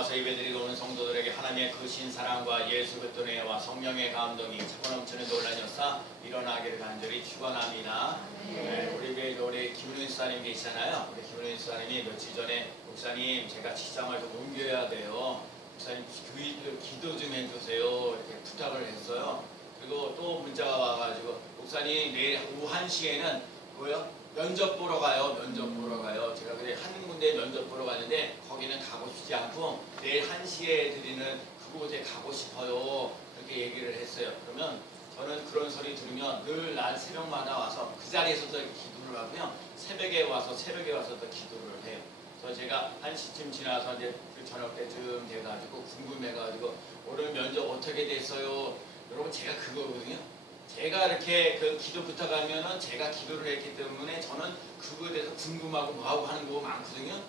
나와서 예배드리고 오는 성도들에게 하나님의 크신 사랑과 예수 그리스도의 은혜와 성령의 감동이 차고 넘치는 놀라운 역사 일어나기를 간절히 축원합니다. 네, 우리 교회 우리 김은희 수사님 계시잖아요. 우리 김은희 수사님이 며칠 전에 목사님 제가 직장을 좀 옮겨야 돼요. 목사님 기도 좀 해주세요. 이렇게 부탁을 했어요. 그리고 또 문자가 와가지고 목사님 내일 오후 1시에는 뭐요? 면접 보러 가요. 면접 보러 가요. 제가 그래 한 군데 면접 보러 가는데 거기는 가고 싶지 않고 내일 1시에 드리는 그곳에 가고 싶어요. 그렇게 얘기를 했어요. 그러면 저는 그런 소리 들으면 늘 날 새벽마다 와서 그 자리에서도 기도를 하고요. 새벽에 와서 또 기도를 해요. 그래서 제가 1시쯤 지나서 이제 그 저녁 때쯤 돼가지고 궁금해가지고 오늘 면접 어떻게 됐어요? 여러분 제가 그거거든요. 제가 이렇게 그 기도 부탁하면은 제가 기도를 했기 때문에 저는 그거에 대해서 궁금하고 뭐하고 하는 거 많거든요.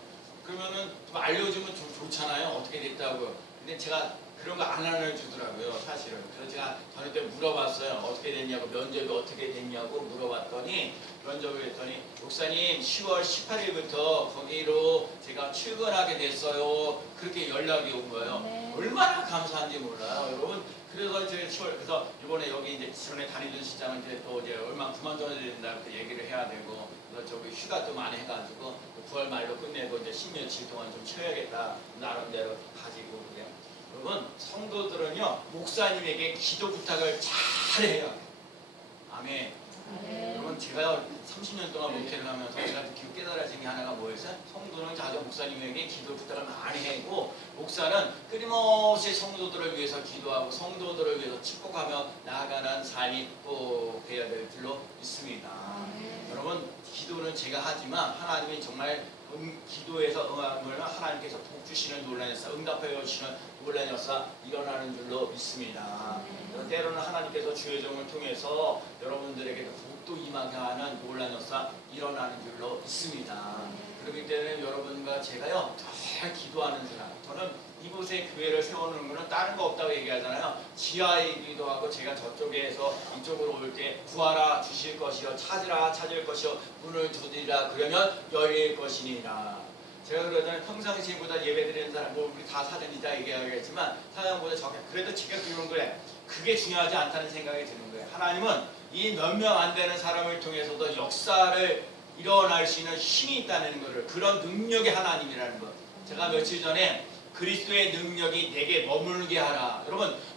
그러면은 좀 알려주면 좀 좋잖아요. 어떻게 됐다고요. 근데 제가 그런 거 안 알려주더라고요. 사실은. 그래서 제가 저녁 때 물어봤어요. 어떻게 됐냐고, 면접이 어떻게 됐냐고 물어봤더니 면접을 했더니 목사님 10월 18일부터 거기로 제가 출근하게 됐어요. 그렇게 연락이 온 거예요. 네. 얼마나 감사한지 몰라요. 여러분 그래서 이제 10월 그래서 이번에 여기 이제 전에 다니던 시장은 이제 또 이제 얼마 그만둬야 된다 그 얘기를 해야 되고 그래서 저기 휴가도 많이 해가지고 9월 말로 끝내고 이제 10며칠 동안 좀 쉬어야겠다 나름대로 가지고 그래요. 여러분 성도들은요 목사님에게 기도 부탁을 잘 해요. 아멘. 여러분 제가 30년 동안 목회를 하면서 제가 듣고 깨달아진 게 하나가 뭐였어요? 성도는 자주 목사님에게 기도 부탁을 많이 하고 목사는 끊임없이 성도들을 위해서 기도하고 성도들을 위해서 축복하며 나아가는 삶이 꼭 되어야 될 줄로 믿습니다. 여러분 기도는 제가 하지만 하나님이 정말 기도에서 응함을 하나님께서 복 주시는 놀라운 역사, 응답해 주시는 놀라운 역사 일어나는 줄로 믿습니다. 때로는 하나님께서 주의 종을 통해서 여러분들에게도 복도 임하게 하는 놀라운 역사 일어나는 줄로 믿습니다. 그렇기 때문에 여러분과 제가요 잘 기도하는 사람, 저는 이곳에 교회를 세우는 것은 다른 거 없다고 얘기하잖아요. 지하에 기도하고 제가 저쪽에서 이쪽으로 올 때 구하라 주실 것이요 찾으라 찾을 것이요 문을 두드리라 그러면 열릴 것이니라. 제가 그러잖아요. 평상시보다 예배드리는 사람, 뭐 우리 다 사전이다 얘기하겠지만 사전보다 적게. 그래도 제가 그런 거예요. 그게 중요하지 않다는 생각이 드는 거예요. 하나님은 이 몇 명 안 되는 사람을 통해서도 역사를 일어날 수 있는 힘이 있다는 것을, 그런 능력의 하나님이라는 것. 제가 며칠 전에 그리스도의 능력이 내게 머물게 하라.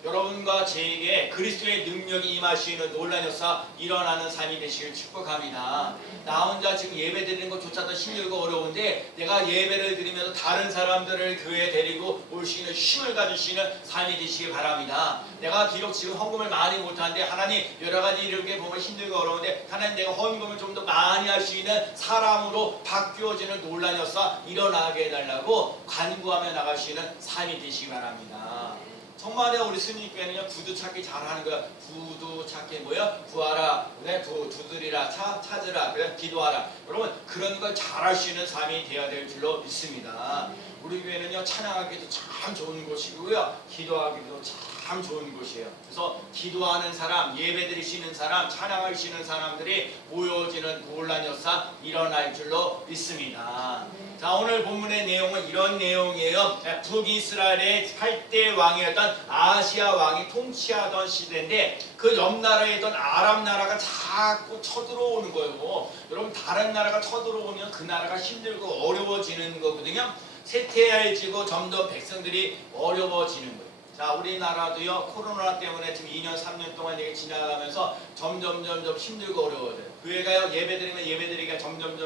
여러분과 제에게 그리스도의 능력이 임하시는 놀라운 역사 일어나는 삶이 되시길 축복합니다. 나 혼자 지금 예배 드리는 것조차도 힘들고 어려운데 내가 예배를 드리면서 다른 사람들을 교회에 데리고 올 수 있는 힘을 가지시는 삶이 되시길 바랍니다. 내가 비록 지금 헌금을 많이 못하는데 하나님 여러 가지 이렇게 보면 힘들고 어려운데 하나님 내가 헌금을 좀 더 많이 할 수 있는 사람으로 바뀌어지는 놀라운 역사 일어나게 해달라고 간구하며 나갈 수 있는 삶이 되시기 바랍니다. 정말요 우리 스님께는요 구두 찾기 잘하는 거야. 구두 찾기 뭐야? 구하라, 그래 두드리라, 찾으라, 그래 기도하라. 여러분 그런 걸 잘할 수 있는 삶이 되어야 될 줄로 믿습니다. 우리 교회는요 찬양하기도 참 좋은 곳이고요 기도하기도 참 좋은 곳이에요. 그래서 기도하는 사람, 예배드리시는 사람, 찬양하시는 사람들이 모여지는 놀라운 역사 일어날 줄로 믿습니다. 자 오늘 본문의 내용은 이런 내용이에요. 북이스라엘의 8대 왕이었던 아시아 왕이 통치하던 시대인데 그 옆 나라에 있던 아랍 나라가 자꾸 쳐들어오는 거예요. 여러분 다른 나라가 쳐들어오면 그 나라가 힘들고 어려워지는 거거든요. 쇠퇴해지고 점점 백성들이 어려워지는 거예요. 자 우리나라도요 코로나 때문에 지금 2년 3년 동안 이게 지나가면서 점점 힘들고 어려워져요. 교회가요 예배드리면 예배드리기가 점점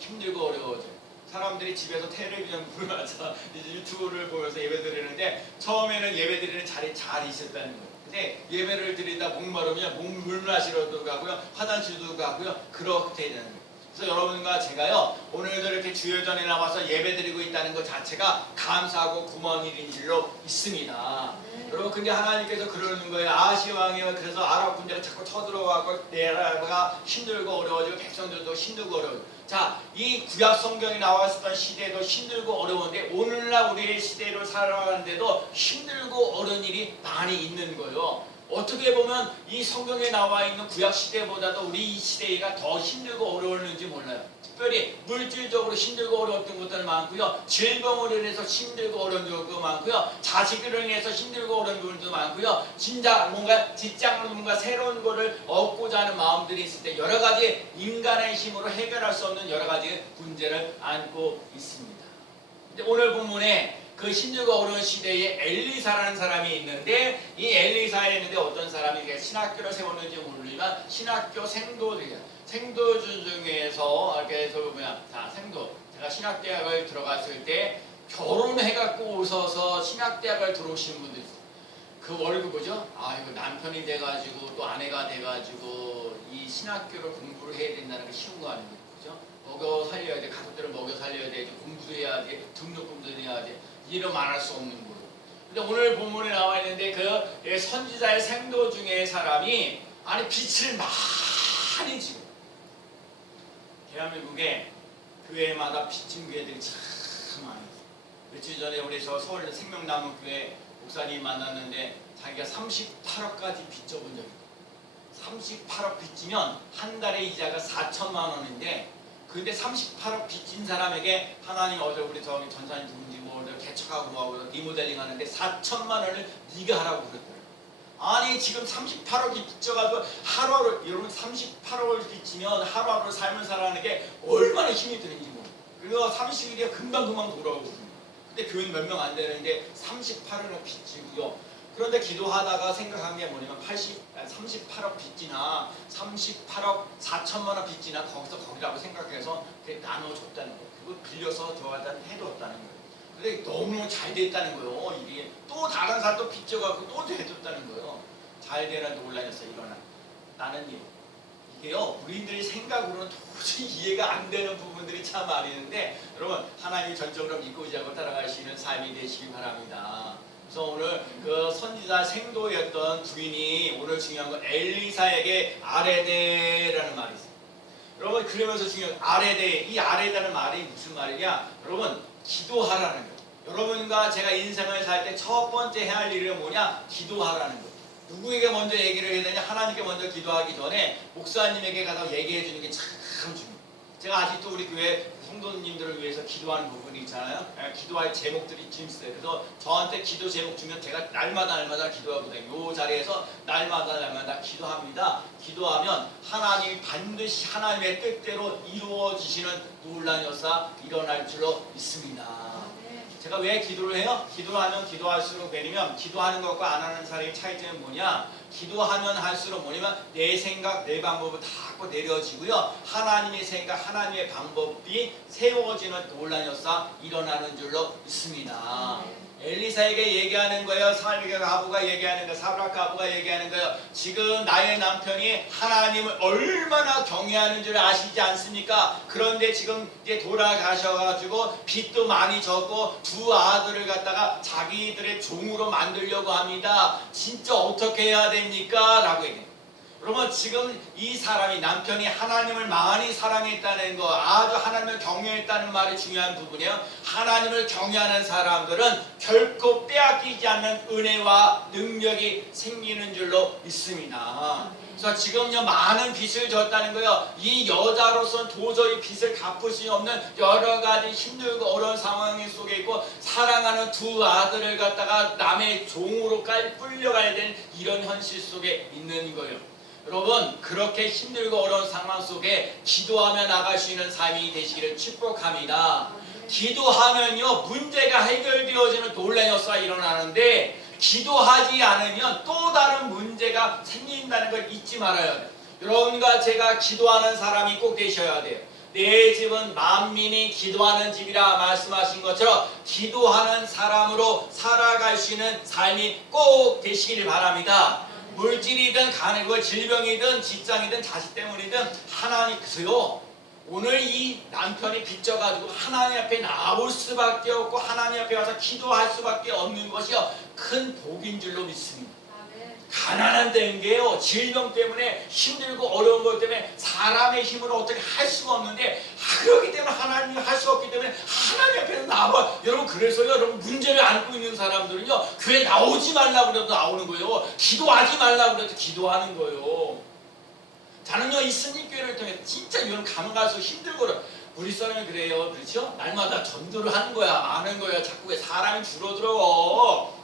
힘들고 어려워져요. 사람들이 집에서 텔레비전 보면서 유튜브를 보면서 예배드리는데 처음에는 예배드리는 자리에 잘 있었다는 거예요. 근데 예배를 드리다 목마르면 물 마시러도 가고요 화장실도 가고요 그렇게 되는 거예요. 그래서 여러분과 제가요 오늘도 이렇게 주요전에 나와서 예배드리고 있다는 것 자체가 감사하고 고마운 일인 줄로 있습니다. 여러분 근데 하나님께서 그러는 거예요. 아시아 왕이 그래서 아랍 군대가 자꾸 쳐들어와고 나라가 힘들고 어려워지고 백성들도 힘들고 어려워지고. 자, 이 구약 성경이 나왔었던 시대도 힘들고 어려운데 오늘날 우리의 시대를 살아가는데도 힘들고 어려운 일이 많이 있는 거예요. 어떻게 보면 이 성경에 나와 있는 구약 시대보다도 우리 이 시대가 더 힘들고 어려웠는지 몰라요. 특별히 물질적으로 힘들고 어려웠던 것들 많고요. 질병으로 인해서 힘들고 어려운 것도 많고요. 자식으로 인해서 힘들고 어려운 부분도 많고요. 진짜 뭔가 직장으로 뭔가 새로운 거를 얻고자 하는 마음들이 있을 때 여러 가지 인간의 힘으로 해결할 수 없는 여러 가지 문제를 안고 있습니다. 근데 오늘 본문에 그 힘들고 어려운 시대에 엘리사라는 사람이 있는데 이 엘리사에 있는데 어떤 사람이 신학교를 세웠는지 모르지만 신학교 생도주 중에서 이렇게 생도 제가 신학대학을 들어갔을 때 결혼해갖고 오셔서 신학대학을 들어오신 분들 있어요. 그 월급 뭐죠? 아 이거 남편이 돼가지고 또 아내가 돼가지고 이 신학교를 공부를 해야 된다는 게 쉬운 거 아닙니까? 그죠? 먹여 살려야 돼. 가족들을 먹여 살려야 돼. 공부도 해야 돼. 등록금도 내야 돼. 이런 말할 수 없는 거예요. 근데 오늘 본문에 나와 있는데 그 선지자의 생도 중에 사람이 아니 빛을 많이 지고 대한민국에 교회마다 비친 교회들이 참 많아요. 며칠 전에 우리 서울 생명나무교회 목사님 만났는데 자기가 38억까지 빚져본 적이 있어요. 38억 빚지면 한 달에 이자가 4천만 원인데 근데 38억 빚진 사람에게 하나님 어제 우리 저기 전사님 누군지 뭐 개척하고 뭐하고 리모델링 하는데 4천만 원을 네가 하라고 그랬더라고요. 아니 지금 38억이 빚져가지고 하루하루 여러분 38억을 빚지면 하루하루 삶을 살아가는 게 얼마나 힘이 드는지 모르겠어요. 그리고 30일이야 금방 돌아오거든요. 근데 교인 몇 명 안 되는데 38억을 빚지고요. 그런데 기도하다가 생각한 게 뭐냐면 38억 빚지나 38억 4천만 원 빚지나 거기라고 생각해서 나눠줬다는 거예요. 그걸 빌려서 저한테 해줬다는 거예요. 근데 너무 잘 됐다는 거예요. 이게 또 다른 사람 또 빚져갖고 또 해줬다는 거예요. 잘 되는 논란이었어요. 나는 이게요 우리들이 생각으로는 도저히 이해가 안 되는 부분들이 참 많이 있는데 여러분 하나님이 전적으로 믿고 의지하고 따라가시는 삶이 되시기 바랍니다. 그래서 오늘 그 선지자 생도였던 부인이 오늘 중요한 건 엘리사에게 아레데라는 말이 있어요. 여러분 그러면서 중요한 아레데 이 아레다는 말이 무슨 말이냐? 여러분 기도하라는 거예요. 여러분과 제가 인생을 살 때 첫 번째 해야 할 일은 뭐냐? 기도하라는 거예요. 누구에게 먼저 얘기를 해야 되냐? 하나님께 먼저 기도하기 전에 목사님에게 가서 얘기해 주는 게 참 중요해요. 제가 아직도 우리 교회 성도님들을 위해서 기도하는 부분이 있잖아요. 기도할 제목들이 좀 있어요. 그래서 저한테 기도 제목 주면 제가 날마다 기도하거든요. 이 자리에서 날마다 기도합니다. 기도하면 하나님이 반드시 하나님의 뜻대로 이루어지시는 놀라운 역사 일어날 줄로 믿습니다. 제가 왜 기도를 해요? 기도하면 기도할수록 왜냐면 기도하는 것과 안 하는 사람의 차이점은 뭐냐? 기도하면 할수록 뭐냐면 내 생각, 내 방법을 다 내려지고요. 하나님의 생각, 하나님의 방법이 세워지는 놀라운 역사 일어나는 줄로 믿습니다. 엘리사에게 얘기하는 거예요. 사르가 가부가 얘기하는 거예요. 사르가 가부가 얘기하는 거예요. 지금 나의 남편이 하나님을 얼마나 경외하는 줄 아시지 않습니까? 그런데 지금 이제 돌아가셔가지고 빚도 많이 졌고 두 아들을 갖다가 자기들의 종으로 만들려고 합니다. 진짜 어떻게 해야 됩니까? 라고 얘기해요. 그러면 지금 이 사람이 남편이 하나님을 많이 사랑했다는 거 아주 하나님을 경외했다는 말이 중요한 부분이에요. 하나님을 경외하는 사람들은 결코 빼앗기지 않는 은혜와 능력이 생기는 줄로 믿습니다. 그래서 지금요 많은 빚을 졌다는 거예요. 이 여자로서는 도저히 빚을 갚을 수 없는 여러 가지 힘들고 어려운 상황 속에 있고 사랑하는 두 아들을 갖다가 남의 종으로 끌려가야 되는 이런 현실 속에 있는 거예요. 여러분 그렇게 힘들고 어려운 상황 속에 기도하며 나갈 수 있는 삶이 되시기를 축복합니다. 기도하면요 문제가 해결되어지는 놀라운 역사가 일어나는데 기도하지 않으면 또 다른 문제가 생긴다는 걸 잊지 말아야 돼요. 여러분과 제가 기도하는 사람이 꼭 되셔야 돼요. 내 집은 만민이 기도하는 집이라 말씀하신 것처럼 기도하는 사람으로 살아갈 수 있는 삶이 꼭 되시길 바랍니다. 물질이든 가난이든 질병이든 직장이든 자식 때문이든 하나님 그래요. 오늘 이 남편이 빚져가지고 하나님 앞에 나올 수밖에 없고 하나님 앞에 와서 기도할 수밖에 없는 것이요 큰 복인 줄로 믿습니다. 가난한 데인 게요. 질병 때문에 힘들고 어려운 것 때문에 사람의 힘으로 어떻게 할 수가 없는데 그렇기 때문에 하나님이 할 수 없기 때문에 하나님 앞에서 나와. 여러분 그래서요. 여러분 문제를 안고 있는 사람들은요. 교회 나오지 말라고 그래도 나오는 거예요. 기도하지 말라고 그래도 기도하는 거예요. 저는요 이 스님교회를 통해 진짜 여러분 가면 갈수록 힘들거든. 우리 사람이 그래요. 그렇죠? 날마다 전도를 하는 거야. 하는 거야. 자꾸 왜 사람이 줄어들어.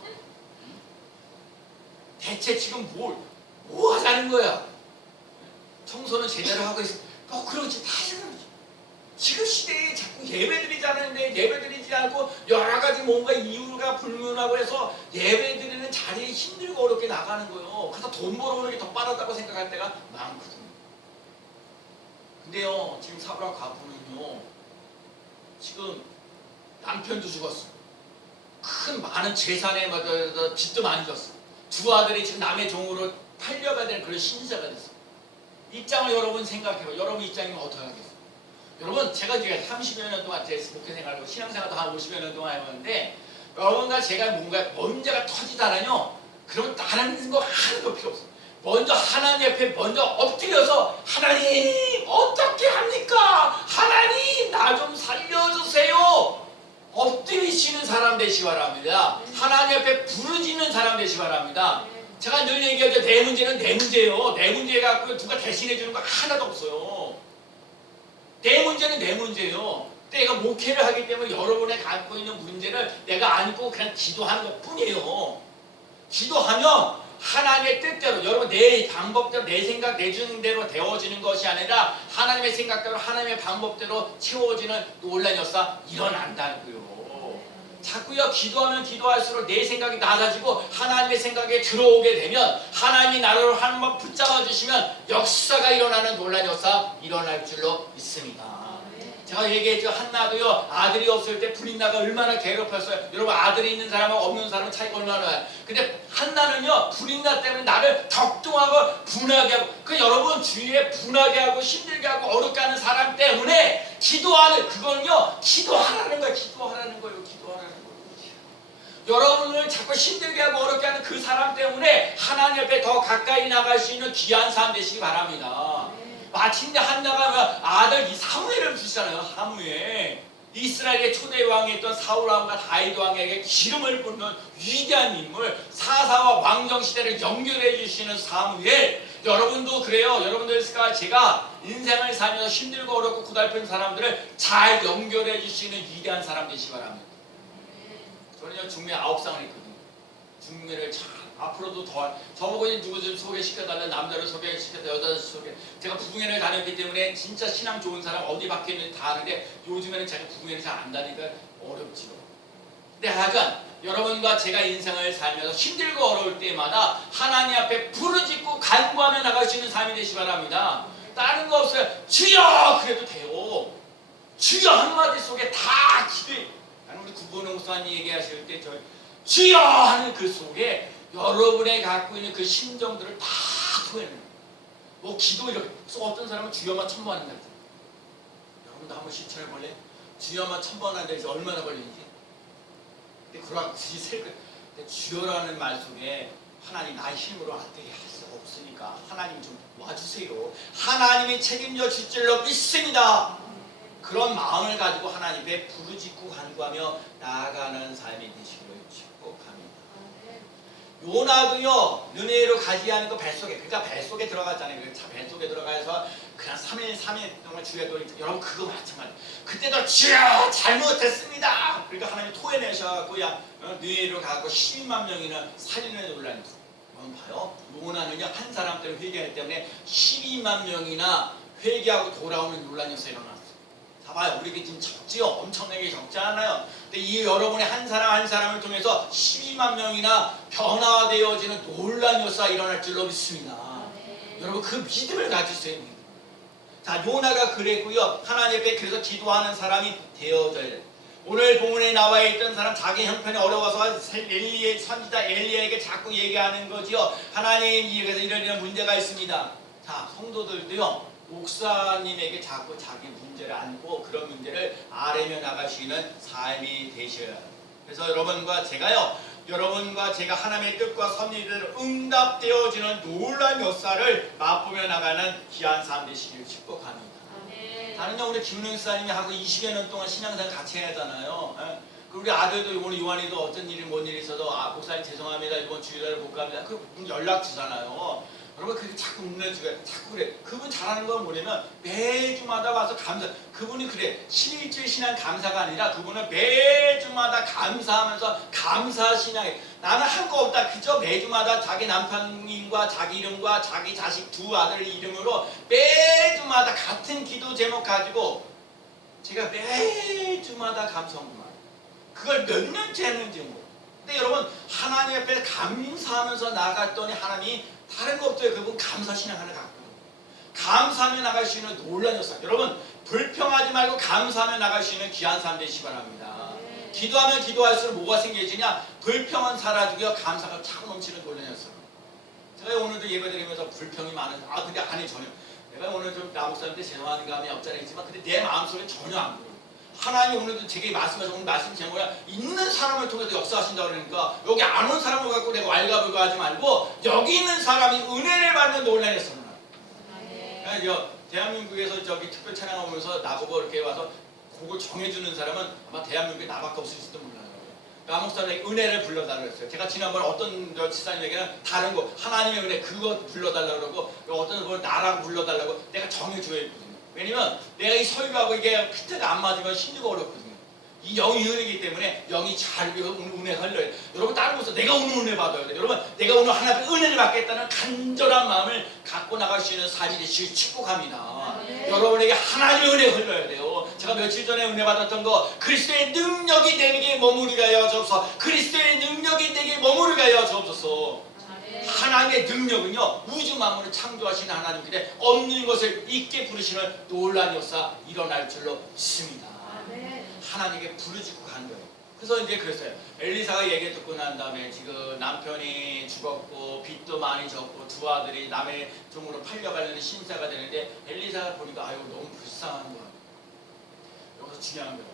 대체 지금 뭐 하자는 거야? 청소는 제대로 하고 있어. 그렇지. 다시는 지금 시대에 자꾸 예배드리지 않는데 예배드리지 않고 여러 가지 뭔가 이유가 불문하고 해서 예배드리는 자리에 힘들고 어렵게 나가는 거예요. 그래서 돈 벌어오는 게 더 빠르다고 생각할 때가 많거든요. 근데요, 지금 사브라 가부는요, 지금 남편도 죽었어. 큰 많은 재산에 맞아서 빚도 많이 졌어. 두 아들이 지금 남의 종으로 팔려가야 되는 그런 신세가 됐어. 입장을 여러분 생각해봐. 여러분 입장이면 어떻게 하겠어요? 여러분 제가 이제 30여 년 동안 제 목회 생활하고 신앙생활도 한 50여 년 동안 해봤는데 여러분과 제가 뭔가 문제가 터지잖아요. 그러면 다른 거 하는 거 필요 없어. 먼저 하나님 옆에 먼저 엎드려서 하나님 어떻게 합니까? 하나님 나 좀 살려주세요. 엎드리시는 사람 되시 바랍니다. 하나님 앞에 부르짖는 사람 되시 바랍니다. 제가 늘 얘기하죠. 내 문제는 내 문제예요. 내 문제 갖고 누가 대신해 주는 거 하나도 없어요. 내 문제는 내 문제예요. 내가 목회를 하기 때문에 여러분의 갖고 있는 문제를 내가 안고 그냥 기도하는 것 뿐이에요. 기도하면 하나님의 뜻대로 여러분 내 방법대로 내 생각 내주는 대로 되어지는 것이 아니라 하나님의 생각대로 하나님의 방법대로 채워지는 놀라운 역사 일어난다고요. 자꾸요 기도하면 기도할수록 내 생각이 낮아지고 하나님의 생각에 들어오게 되면 하나님이 나를 한번 붙잡아 주시면 역사가 일어나는 놀라운 역사 일어날 줄로 믿습니다. 제가 얘기했죠. 한나도요 아들이 없을 때 브린나가 얼마나 괴롭혔어요. 여러분 아들이 있는 사람하고 없는 사람은 차이가 얼마나 나요. 근데 한나는요 브린나 때문에 나를 격동하고 분하게 하고 여러분 주위에 분하게 하고 힘들게 하고 어렵게 하는 사람 때문에 기도하는 그거는요 기도하라는 거예요. 기도하라는 거예요. 기도하라는 거예요. 여러분을 자꾸 힘들게 하고 어렵게 하는 그 사람 때문에 하나님 옆에 더 가까이 나갈 수 있는 귀한 삶 되시기 바랍니다. 마침내 한나가 아들 이 사무엘을 주시잖아요. 사무엘. 이스라엘의 초대 왕이었던 사울 왕과 다윗 왕에게 기름을 붓는 위대한 인물, 사사와 왕정 시대를 연결해 주시는 사무엘. 여러분도 그래요. 여러분들과 제가 인생을 살면서 힘들고 어렵고 고달픈 사람들을 잘 연결해 주시는 위대한 사람 되시기 바랍니다. 저는요 중매 9쌍을 했거든요. 중매를 잘 앞으로도 더 저보고 누구 좀 소개시켜달라. 남자를 소개시켜달라. 여자를 소개. 제가 부흥회를 다녔기 때문에 진짜 신앙 좋은 사람 어디 밖에 있는지 다 아는데 요즘에는 제가 부흥회를 잘 안 다니까 어렵지요. 근데 하여간 여러분과 제가 인생을 살면서 힘들고 어려울 때마다 하나님 앞에 부르짖고 간구하며 나갈 수 있는 삶이 되시기 바랍니다. 다른 거 없어요. 주여 그래도 돼요. 주여 한마디 속에 다 기도해. 우리 구본홍 목사님 얘기하실 때 저 주여 하는 그 속에 여러분의 갖고 있는 그 심정들을 다 토해내는 뭐 기도 이렇게 어떤 사람은 주여만 1000번 한다. 여러분도 한번 실천해 볼래? 주여만 1000번 한다 해서 얼마나 걸리는지. 근데 그러한 굳이 셀 주여라는 말 속에 하나님 나의 힘으로 어떻게 할 수 없으니까 하나님 좀 와주세요. 하나님이 책임져 줄 줄로 믿습니다. 그런 마음을 가지고 하나님께 부르짖고 간구하며 나아가는 삶이 되시기를 축복합니다. 요나도요 느네로 가지 않은 거 뱃속에 그러니까 뱃속에 들어갔잖아요. 뱃속에 들어가서 그냥 3일 동안 주야도 여러분 그거 마찬가지. 그때도 주여 잘못했습니다. 그러니까 하나님 토해내셔갖고 야 느네로 가고 12만 명이나 살리는 논란이 있어요. 여러분 봐요. 요나는요 한 사람 때문에 회개하기 때문에 12만 명이나 회개하고 돌아오는 논란이 일어났어요. 봐요. 우리에게 지금 적지요. 엄청나게 적지 않아요. 근데 이 여러분의 한 사람 한 사람을 통해서 12만 명이나 변화되어지는 놀라운 역사가 일어날 줄로 믿습니다. 여러분 그 믿음을 가지세요. 자 요나가 그랬고요. 하나님 앞에 그래서 기도하는 사람이 되어져야 돼요. 오늘 본문에 나와 있던 사람 자기 형편이 어려워서 선지자 엘리야에게 자꾸 얘기하는 거지요. 하나님 이에게서 이런 문제가 있습니다. 자 성도들도요. 목사님에게 자꾸 자기 문제를 안고 그런 문제를 아뢰며 나갈 수 있는 삶이 되셔야 해요. 그래서 여러분과 제가요 여러분과 제가 하나님의 뜻과 섭리대로 응답되어지는 놀라운 역사를 맛보며 나가는 귀한 삶 되시길 축복합니다. 다른요, 우리 김은영 사님이 하고 20여 년 동안 신앙생활 같이 해야 하잖아요. 그리고 우리 아들도 오늘 요한이도 어떤 일이 뭔 일이 있어도 목사님 죄송합니다, 이번 주일날 못 갑니다. 그 연락 주잖아요. 여러분 그렇게 자꾸 문내주고 자꾸 그래. 그분 잘하는 건 뭐냐면 매주마다 와서 감사. 그분이 그래 실질 신앙 감사가 아니라 그분은 매주마다 감사하면서 감사 신앙에 나는 한 거 없다. 그저 매주마다 자기 남편님과 자기 이름과 자기 자식 두 아들 이름으로 매주마다 같은 기도 제목 가지고 제가 매주마다 감사합니다. 그걸 몇 년째 했는지 뭐. 근데 여러분 하나님 앞에 감사하면서 나갔더니 하나님이 다른 거 없어요. 그분 감사 신앙 하나 갖고 감사하며 나갈 수 있는 놀라운 역사. 여러분 불평하지 말고 감사하며 나갈 수 있는 귀한 삶 되시기 바랍니다. 기도하면 기도할수록 뭐가 생겨지냐? 불평은 사라지고요, 감사가 차고 넘치는 놀라운 역사. 제가 오늘도 예배드리면서 불평이 많은 근데 아니 전혀 내가 오늘 좀 나목사님한테 죄송한 감이 없잖아 있지만 근데 내 마음속에 전혀 안 보여요. 하나님 오늘도 제게 말씀하셔서 오늘 말씀 제목이 있는 사람을 통해서 역사하신다고 그러니까 여기 안 온 사람을 갖고 내가 왈가불가하지 말고 여기 있는 사람이 은혜를 받는 놀라운 역사를 대한민국에서 저기 특별 찬양 오면서 나보고 이렇게 와서 곡을 정해주는 사람은 아마 대한민국에 나밖에 없을지도 몰라요. 남목사님에게 은혜를 불러달라고 했어요. 제가 지난번에 어떤 지사님에게는 다른 거 하나님의 은혜 그거 불러달라고 그러고 어떤 걸 나라고 불러달라고 내가 정해줘야 했거든요. 왜냐면 내가 이 설교하고 이게 피트가 안 맞으면 힘들고 어렵거든요. 이 영이 은혜이기 때문에 영이 잘 은혜 흘러요. 여러분 다른 곳에서 내가 오늘 은혜 받아야 돼요. 여러분 내가 오늘 하나님의 은혜를 받겠다는 간절한 마음을 갖고 나갈 수 있는 삶이 되시길 축복합니다. 여러분에게 하나님의 은혜 흘러야 돼요. 제가 며칠 전에 은혜 받았던 거 그리스도의 능력이 내게 머무르게 하여 주옵소서. 그리스도의 능력이 내게 머무르게 하여 주옵소서. 하나님의 능력은요 우주 만물을 창조하시는 하나님께 없는 것을 있게 부르시는 놀라운 역사 일어날 줄로 믿습니다. 하나님께 부르짖고 간 거예요. 그래서 이제 그랬어요. 엘리사가 얘기 듣고 난 다음에 지금 남편이 죽었고 빚도 많이 졌고 두 아들이 남의 종으로 팔려가려는 신사가 되는데 엘리사가 보니까 아유 너무 불쌍한 거야. 여기서 중요한 거예요.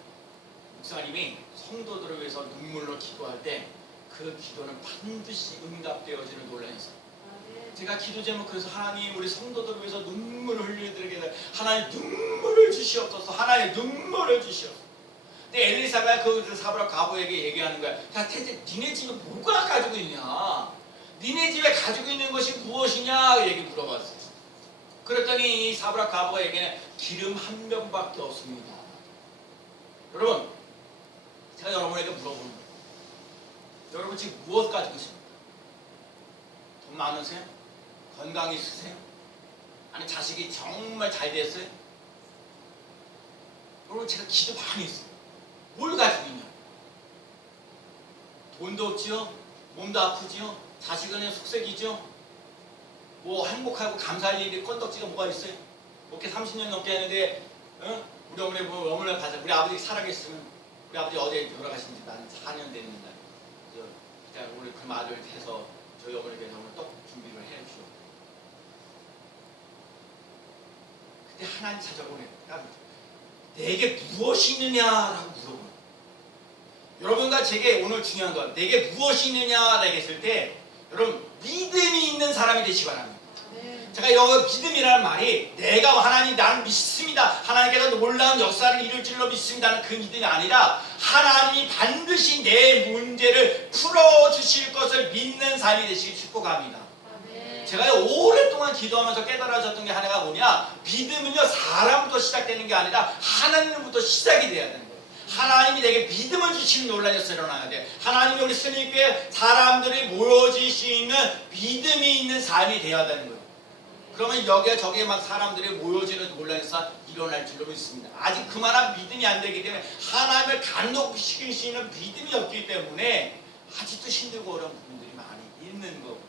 목사님이 성도들을 위해서 눈물로 기도할 때 그 기도는 반드시 응답되어지는 놀라운 역사. 제가 기도 제목 그래서 하나님 우리 성도들을 위해서 눈물을 흘려드리게 돼. 하나님 눈물을 주시옵소서. 하나님 눈물을 주시옵소서. 근데 엘리사가 그 사브라 과부에게 얘기하는 거야. 야 대체 니네 집에 뭐가 가지고 있냐? 니네 집에 가지고 있는 것이 무엇이냐? 얘기 물어봤어요. 그랬더니 이 사브라 과부가 얘기는 기름 한 병밖에 없습니다. 여러분 제가 여러분에게 물어보는 거예요. 여러분 지금 무엇 가지고 있습니까? 돈 많으세요? 건강 있으세요? 아니 자식이 정말 잘 됐어요? 여러분 제가 기도 많이 했어요. 뭘 가지고 있냐? 돈도 없지요? 몸도 아프지요? 자식은 속색이죠? 뭐 행복하고 감사할 일이 건덕지가 뭐가 있어요? 이렇게 30년 넘게 했는데 우리 어머니 보면 어머니를 가자. 우리 아버지 살아계시면 우리 아버지 어디에 돌아가신지 나는 4년 됐는데 오늘 그 말을 해서 저희 어머니께서 오늘 떡 준비를 해주시오. 그때 하나님 찾아보네. 내게 무엇이 있느냐라고 물어보는. 여러분과 제게 오늘 중요한 건 내게 무엇이 있느냐라고 했을 때 여러분 믿음이 있는 사람이 되시기 바랍니다. 제가 여기 믿음이라는 말이 내가 하나님 나는 믿습니다. 하나님께서 놀라운 역사를 이룰 줄로 믿습니다는 그 믿음이 아니라 하나님이 반드시 내 문제를 풀어주실 것을 믿는 삶이 되시길 축복합니다. 제가 오랫동안 기도하면서 깨달아졌던 게 하나가 뭐냐? 믿음은요 사람부터 시작되는 게 아니라 하나님부터 시작이 돼야 되는 거예요. 하나님이 내게 믿음을 주시는 놀라운 역사가 일어나야 돼. 하나님이 우리 스님께 사람들이 모여질 수 있는 믿음이 있는 삶이 되어야 되는 거예요. 그러면 여기에 저기에 막 사람들이 모여지는 놀라운 역사 일어날 줄로 믿습니다. 아직 그만한 믿음이 안 되기 때문에 하나님을 간독시킬 수 있는 믿음이 없기 때문에 아직도 힘들고 어려운 부분들이 많이 있는 거고.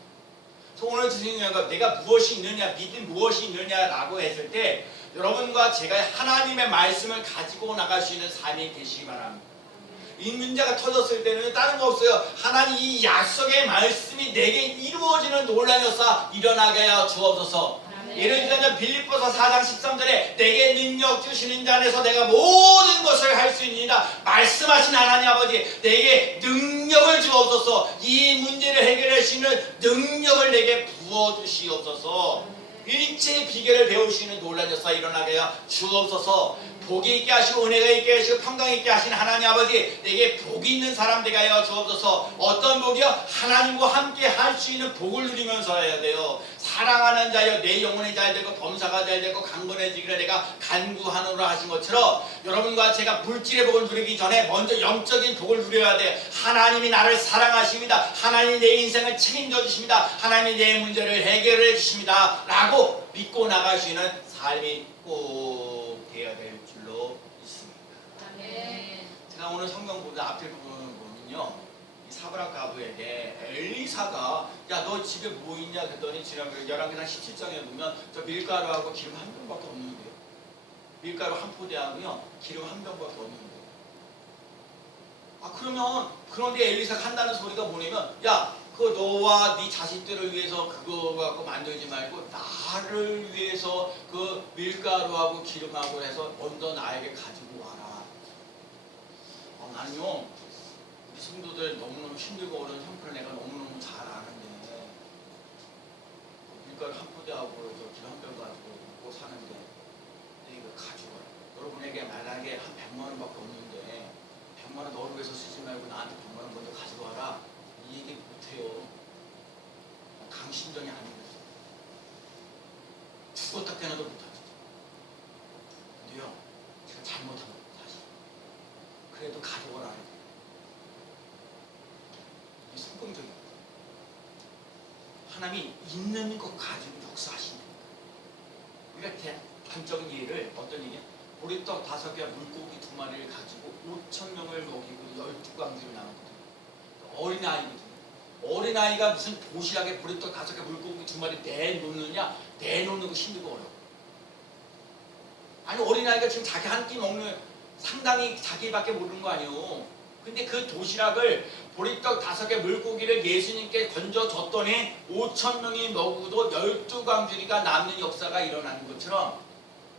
그래서 오늘 주시는 건 내가 무엇이 있느냐, 믿음 무엇이 있느냐라고 했을 때 여러분과 제가 하나님의 말씀을 가지고 나갈 수 있는 삶이 되시기 바랍니다. 이 문제가 터졌을 때는 다른 거 없어요. 하나님 이 약속의 말씀이 내게 이루어지는 놀라운 역사 일어나게 하여 주옵소서. 예를 들면 빌립보서 4장 13절에 내게 능력 주시는 자 안에서 내가 모든 것을 할 수 있느니라 말씀하신 하나님 아버지 내게 능력을 힘을 주옵소서. 이 문제를 해결할 수 있는 능력을 내게 부어주시옵소서. 일체의 비결을 배울 수 있는 놀라운 역사 일어나게 하여 주옵소서. 복이 있게 하시고 은혜가 있게 하시고 평강 있게 하신 하나님 아버지, 내게 복이 있는 사람 되게 하여 주옵소서. 어떤 복이요? 하나님과 함께 할 수 있는 복을 누리면서 해야 돼요. 사랑하는 자여 내 영혼이 잘 되고 범사가 잘 되고 강건해지기를 내가 간구하노라 하신 것처럼 여러분과 제가 물질의 복을 누리기 전에 먼저 영적인 복을 누려야 돼. 하나님이 나를 사랑하십니다. 하나님이 내 인생을 책임져 주십니다. 하나님이 내 문제를 해결해 주십니다 라고 믿고 나가시는 삶이 꼭 되어야 될 줄로 있습니다. 제가 오늘 성경 보다 앞에 부분을 보면요, 이 사브락 가부에게 엘리사가 야 너 집에 뭐 있냐 그랬더니 지난번에 열왕기상 17장에 보면 저 밀가루하고 기름 한 병밖에 없는데요. 밀가루 한 포대하고요 기름 한 병밖에 없는데. 아 그러면 그런데 엘리사가 한다는 소리가 뭐냐면 야 그 너와 네 자식들을 위해서 그거 갖고 만들지 말고 나를 위해서 그 밀가루하고 기름하고 해서 먼저 나에게 가지고 와라. 나는요 우리 성도들 너무너무 힘들고 어려운 형편을 내가 너무너무 잘 아는데 밀가루 한 포대하고 저 기름 한 병 가지고 먹고 사는데 이거 가져와라. 여러분에게 만약에 한 100만 원밖에 없는데 100만 원 너를 위해서 쓰지 말고 나한테 100만 원 먼저 가져와라. 이 얘기 못해요. 강심정이 아니겠어요. 죽었다 깨어나도 못하죠. 근데요, 제가 잘못한 거예요, 사실. 그래도 가져오라. 이게 성공적인 거예요. 하나님이 있는 것 가지고 역사하시는 거예요. 우리가 단적인 예를 어떤 얘기냐? 보리떡 5개와 물고기 2마리를 가지고 5,000명을 먹이고 12광주를 나눴거든요. 어린아이거든요. 어린아이가 무슨 도시락에 보리떡 5개 물고기 2마리 내놓느냐? 내놓는 거 힘들고 어려워. 아니 어린아이가 지금 자기 한 끼 먹는 상당히 자기밖에 모르는 거 아니에요. 근데 그 도시락을 보리떡 5개 물고기를 예수님께 건져줬더니 5,000명이 먹고도 12광주리가 남는 역사가 일어나는 것처럼,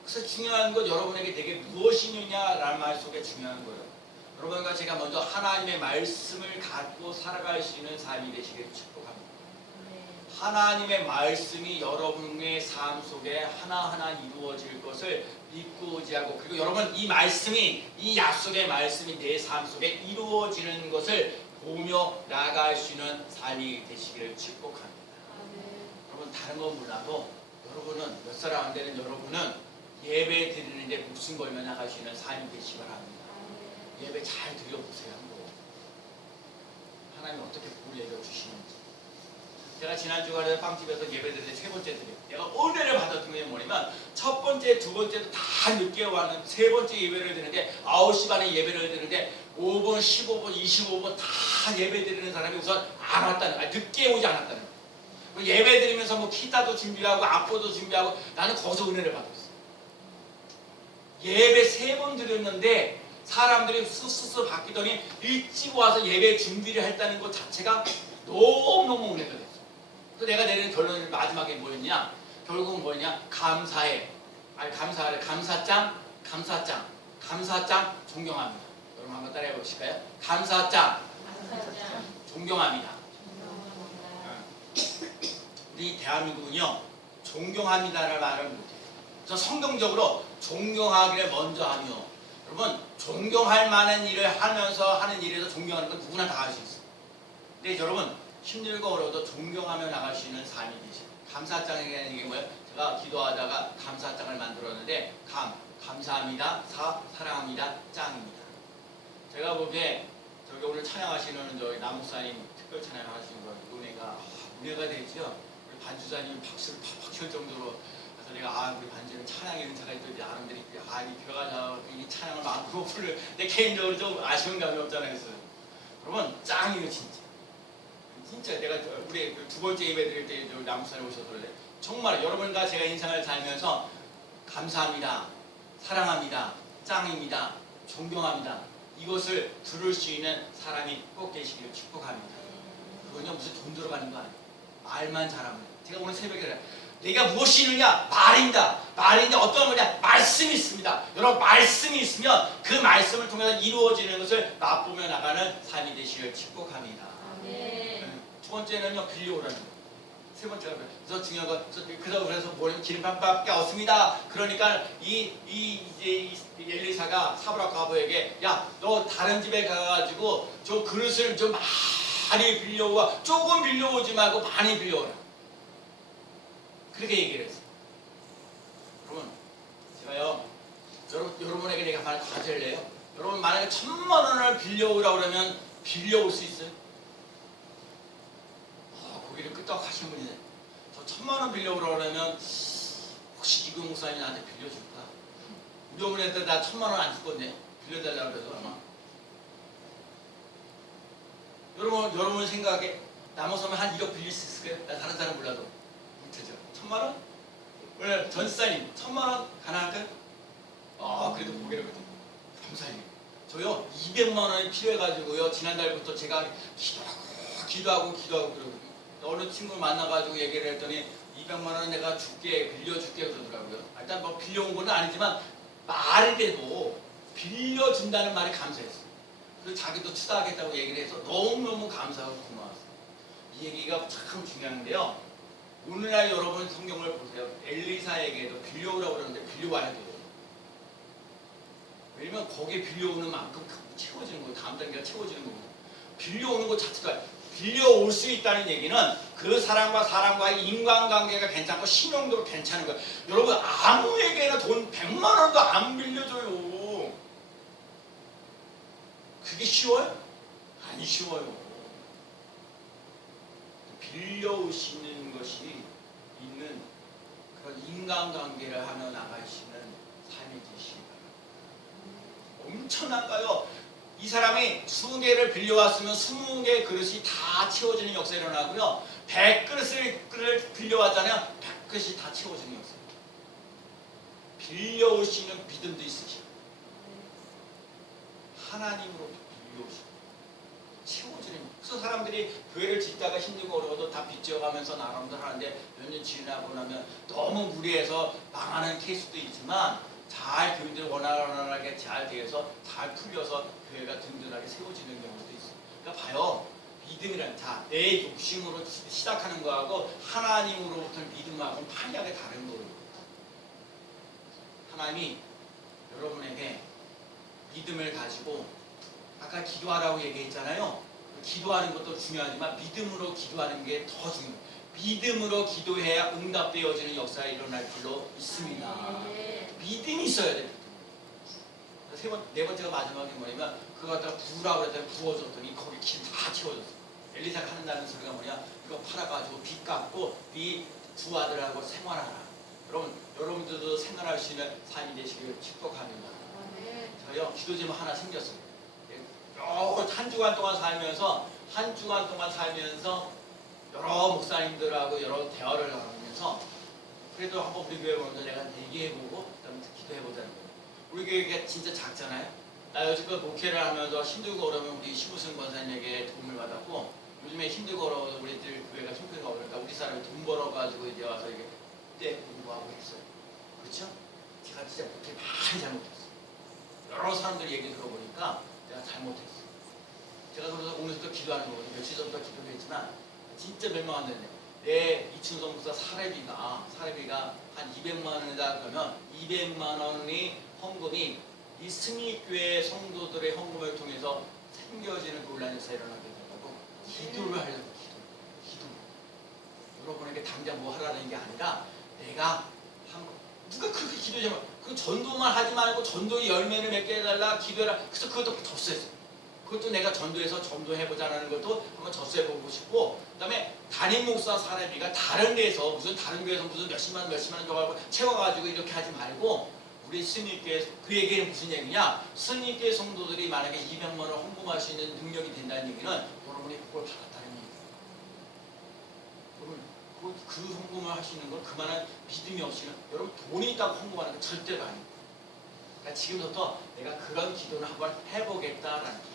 그래서 중요한 건 여러분에게 되게 무엇이느냐라는 말 속에 중요한 거예요. 여러분과 제가 먼저 하나님의 말씀을 갖고 살아갈 수 있는 삶이 되시기를 축복합니다. 하나님의 말씀이 여러분의 삶 속에 하나하나 이루어질 것을 믿고 의지하고, 그리고 여러분 이 말씀이, 이 약속의 말씀이 내 삶 속에 이루어지는 것을 보며 나아갈 수 있는 삶이 되시기를 축복합니다. 여러분 다른 건 몰라도 여러분은, 몇 사람 안 되는 여러분은 예배 드리는데 목숨 걸며 나갈 수 있는 삶이 되시기 바랍니다. 예배 잘 드려보세요. 한번 하나님 어떻게 복을 내려주시는지. 제가 지난 주간에 빵집에서 예배 드릴 때 3번째 드려요. 내가 은혜를 받았던 게 뭐냐면 첫 번째, 두 번째도 다 늦게 왔는, 세 번째 예배를 드리는데 9시 반에 예배를 드리는데 5분, 15분, 25분 다 예배 드리는 사람이 우선 안 왔다는 거야. 늦게 오지 않았다는 거야. 예배 드리면서 뭐 피타도 준비하고 악보도 준비하고, 나는 거기서 은혜를 받았어. 예배 3번 드렸는데 사람들이 스스로 바뀌더니 일찍 와서 예배 준비를 했다는 것 자체가 너무너무 은혜가 됐어. 그래서 내가 내리는 결론이 마지막에 뭐였냐? 결국은 뭐였냐? 감사해. 아니 감사하래. 감사장, 감사장, 감사장 존경합니다. 여러분 한번 따라해 보실까요? 감사장, 존경합니다. 우리 대한민국은요 존경합니다라는 말을 못해요. 그래서 성경적으로 존경하기를 먼저 하며, 여러분 존경할 만한 일을 하면서 하는 일에서 존경하는 건 누구나 다 할 수 있어요. 근데 여러분 힘들고 어려워도 존경하며 나갈 수 있는 삶이 되죠. 감사장이라는 게 뭐예요? 제가 기도하다가 감사장을 만들었는데 감사합니다, 사랑합니다, 짱입니다. 제가 보기에 저기 오늘 찬양하시는 저희 남목사님 특별 찬양하시는 거 은혜가 되죠. 우리 반주자님 박수를 팍팍 칠 정도로. 그래서 내가 우리 반주는 찬양의 은사가 있던데 아름들이 이 교회가 이 찬양을 마음으로 부르. 내 개인적으로 좀 아쉬운 감이 없잖아요. 그래서 여러분 짱이에요 진짜. 진짜 내가 우리 2번째 예배 드릴 때 남목사님 오셔서 그래. 정말 여러분과 제가 인생을 살면서 감사합니다, 사랑합니다, 짱입니다, 존경합니다, 이것을 들을 수 있는 사람이 꼭 계시기를 축복합니다. 그건요 무슨 돈 들어가는 거 아니에요. 말만 잘하면. 제가 오늘 새벽에 내가 무엇이 있느냐? 말입니다. 말인데 어떤 거냐? 말씀이 있습니다. 여러분 말씀이 있으면 그 말씀을 통해서 이루어지는 것을 맛보며 나가는 삶이 되시길 축복합니다. 두 번째는요, 빌려오라는 거예요. 세 번째가 그래서 중요한 건 그래서 뭐냐면 기름값밖에 없습니다. 그러니까 이 엘리사가 사브락 과부에게 야, 너 다른 집에 가가지고 저 그릇을 좀 많이 빌려와. 조금 빌려오지 말고 많이 빌려오라. 그렇게 얘기를 했어요. 여러분, 제가요, 여러분에게 내가 만약 과제를 내요. 여러분 만약에 1,000만 원을 빌려오라 그러면 빌려올 수 있어요? 고기를 끄떡 하시는 분이네. 저 1,000만 원 빌려오라 그러면 혹시 이금 목사님이 나한테 빌려줄까? 우리 어머니한테 나 1,000만 원 안 줄 건데 빌려달라고 그래서 아마. 여러분 생각에 남아서면 한 1억 빌릴 수 있을까요? 나 다른 사람 몰라도 못하죠. 1,000만 원? 오늘 전사님 1,000만 원 가능할까요? 그래도 고개를 끄덕. 감사해요. 저요 200만 원이 필요해가지고요 지난달부터 제가 기도하고 그러거든요. 어느 친구를 만나가지고 얘기를 했더니 200만 원 내가 줄게, 빌려줄게 그러더라고요. 일단 뭐 빌려온 건 아니지만 말이라도 빌려준다는 말이 감사했어요. 그래서 자기도 투자하겠다고 얘기를 해서 너무너무 감사하고 고마웠어요. 이 얘기가 참 중요한데요. 오늘날 여러분 성경을 보세요. 엘리사에게도 빌려오라고 그러는데 빌려와야 돼요. 왜냐면 거기에 빌려오는 만큼 채워지는 거예요. 다음 단계가 채워지는 거예요. 빌려오는 것 자체가 빌려올 수 있다는 얘기는 그 사람과 사람과의 인간관계가 괜찮고 신용도 괜찮은 거예요. 여러분 아무에게나 돈 100만 원도 안 빌려줘요. 그게 쉬워요? 안 쉬워요. 빌려오시는 것이 있는 그런 인간관계를 하며 나가시는 삶이 되시기 바랍니다. 엄청난가요? 이 사람이 20개를 빌려왔으면 20개 그릇이 다 채워지는 역사가 일어나고요. 100그릇을 빌려왔잖아요. 100그릇이 다 채워지는 역사. 빌려오시는 믿음도 있으시고 하나님으로부터 빌려오시고 채워지는. 그래서 사람들이 교회를 짓다가 힘들고 어려워도 다 빚져가면서 나름대로 하는데 몇 년 지나고 나면 너무 무리해서 망하는 케이스도 있지만 잘 교인들이 원활하게 잘 되어서 잘 풀려서 교회가 든든하게 세워지는 경우도 있어요. 그러니까 봐요. 믿음이란 내 욕심으로 시작하는 거하고 하나님으로부터 믿음하고는 판이하게 다른 거예요. 하나님이 여러분에게 믿음을 가지고 아까 기도하라고 얘기했잖아요. 기도하는 것도 중요하지만 믿음으로 기도하는 게 더 중요해요. 믿음으로 기도해야 응답되어지는 역사가 일어날 줄로 있습니다. 믿음이 있어야 돼요. 네 번째가 마지막에 뭐냐면 그거 갖다가 부으라고 했더니 부어줬더니 거기 기름 다 채워졌어. 엘리사가 한다는 소리가 뭐냐? 이거 팔아가지고 빚 갚고 네 두 아들하고 생활하라. 여러분들도 생활할 수 있는 삶이 되시길 축복합니다. 저요 기도 제목 하나 생겼어요. 한 주간 동안 살면서 여러 목사님들하고 여러 대화를 나누면서 그래도 한번 우리 교회 오면서 내가 얘기해보고 그다음에 기도해보자는 거예요. 우리 교회가 진짜 작잖아요. 나 여지껏 목회를 하면서 힘들고 어려우면 우리 심우승 권사님에게 도움을 받았고 요즘에 힘들고 어려워서 우리들 교회가 힘들고 어려우니까 우리 사람이 돈 벌어가지고 이제 와서 이게 그때 공부하고 했어요. 그렇죠? 제가 진짜 목회 많이 잘못했어요. 여러 사람들 얘기 들어보니까 내가 잘못했어요. 제가 그래서 오늘부터 기도하는 거거든요. 며칠 전부터 기도를 했지만 진짜 몇 명 안 되네요. 내 이춘성 목사 사례비가 한 200만 원이다 그러면 200만 원의 헌금이 이 승리교회 성도들의 헌금을 통해서 생겨지는 논란이 일어나게 된다고 기도를 하려고 기도. 여러분에게 당장 뭐 하라는 게 아니라 내가 누가 그렇게 기도하면 그 전도만 하지 말고 전도의 열매를 맺게 해달라 기도해라. 그래서 그것도 덧수했어요. 그것도 내가 전도해서 전도해보자는 것도 한번 덧수해보고 싶고 그 다음에 담임 목사 사례비가 다른 데서 다른 교회에서 몇십만 원 줘가지고 채워가지고 이렇게 하지 말고 우리 스님께 그 얘기는 무슨 얘기냐? 스님께 성도들이 만약에 200만 원 헌금할 수 있는 능력이 된다는 얘기는 여러분이 그걸 받았다는 얘기예요. 여러분 그 헌금을 하시는 걸 그만한 믿음이 없이는 여러분 돈이 있다고 헌금하는 건 절대로 아니에요. 그러니까 지금부터 내가 그런 기도를 한번 해보겠다라는 거예요.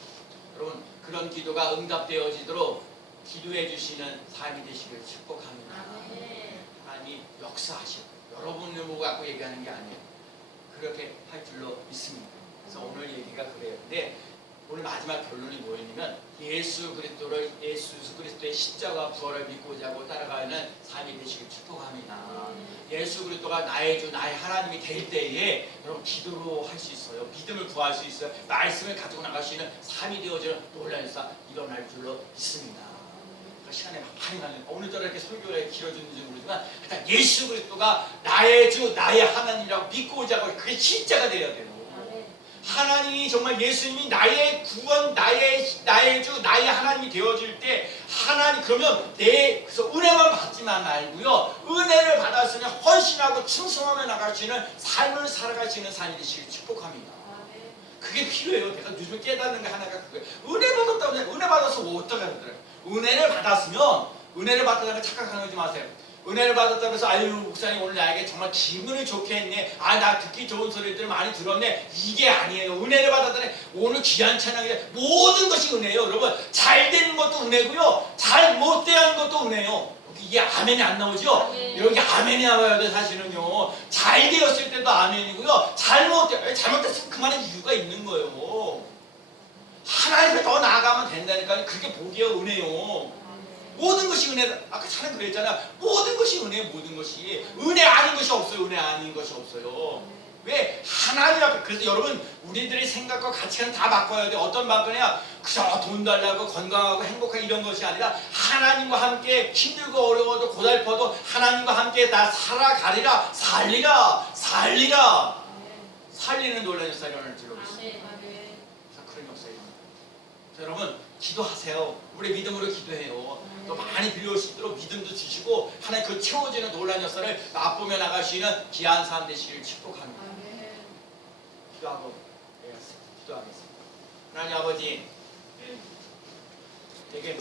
여러분 그런 기도가 응답되어지도록 기도해 주시는 삶이 되시길 축복합니다. 하나님이 역사하시고 여러분을 보고 갖고 얘기하는 게 아니에요. 그렇게 할 줄로 믿습니다. 그래서 오늘 얘기가 그래요. 근데 오늘 마지막 결론이 뭐였냐면 예수 그리스도의 십자가 부활을 믿고자 하고 따라가는 삶이 되시길 축복합니다. 예수 그리스도가 나의 주 나의 하나님이 될 때에 여러분 기도로 할 수 있어요. 믿음을 구할 수 있어요. 말씀을 가지고 나갈 수 있는 삶이 되어지는 놀라운 역사 일어날 줄로 믿습니다. 시간에 많이 가는 오늘따라 이렇게 설교가 길어졌는지 모르지만 일단 예수 그리스도가 나의 주 나의 하나님이라고 믿고자 하고 그게 진짜가 되어야 돼요. 하나님이 정말 예수님이 나의 구원, 나의 주, 나의 하나님이 되어질 때 하나님 그러면 그래서 은혜만 받지만 말고요. 은혜를 받았으면 헌신하고 충성하며 나갈 수 있는 삶을 살아갈 수 있는 삶이 되시길 축복합니다. 그게 필요해요. 내가 요즘 깨닫는 게 하나가 그거예요. 은혜 받았다고 은혜 받아서 뭐 어떻게 하더래요. 은혜를 받았으면 은혜를 받았다는 걸 착각하지 마세요. 은혜를 받았다고 해서 아유 목사님 오늘 나에게 정말 기분이 좋게 했네. 아 나 듣기 좋은 소리들 많이 들었네. 이게 아니에요. 은혜를 받았다니 오늘 귀한 찬양에 모든 것이 은혜예요. 여러분 잘 되는 것도 은혜고요. 잘 못 되는 것도 은혜예요. 이게 아멘이 안 나오죠? 여기 아멘이 나와야 돼 사실은요. 잘 되었을 때도 아멘이고요. 잘못됐으면 그만한 이유가 있는 거예요. 하나님께 더 나아가면 된다니까요. 그게 복이에요. 은혜요. 모든 것이 은혜. 아까 차라리 그랬잖아. 모든 것이 은혜. 모든 것이 은혜 아닌 것이 없어요. 은혜 아닌 것이 없어요. 왜? 하나님 앞에. 그래서 여러분 우리들의 생각과 가치관 다 바꿔야 돼. 어떤 바꾸냐? 그저 돈 달라고 건강하고 행복하고 이런 것이 아니라 하나님과 함께 힘들고 어려워도 고달퍼도 하나님과 함께 나 살아가리라. 살리라. 살리는 놀라운 역사를 일어날 줄로 믿습니다. 그래서 그런 역사가 일어납니다. 여러분 기도하세요. 우리 믿음으로 기도해요. 또 많이 빌려올 수 있도록 믿음도 주시고 하나님 그 채워지는 놀라운 역사를 맛보며 나갈 수 있는 귀한 삶 되시기를 축복합니다. 기도하겠습니다. 하나님 아버지, 내게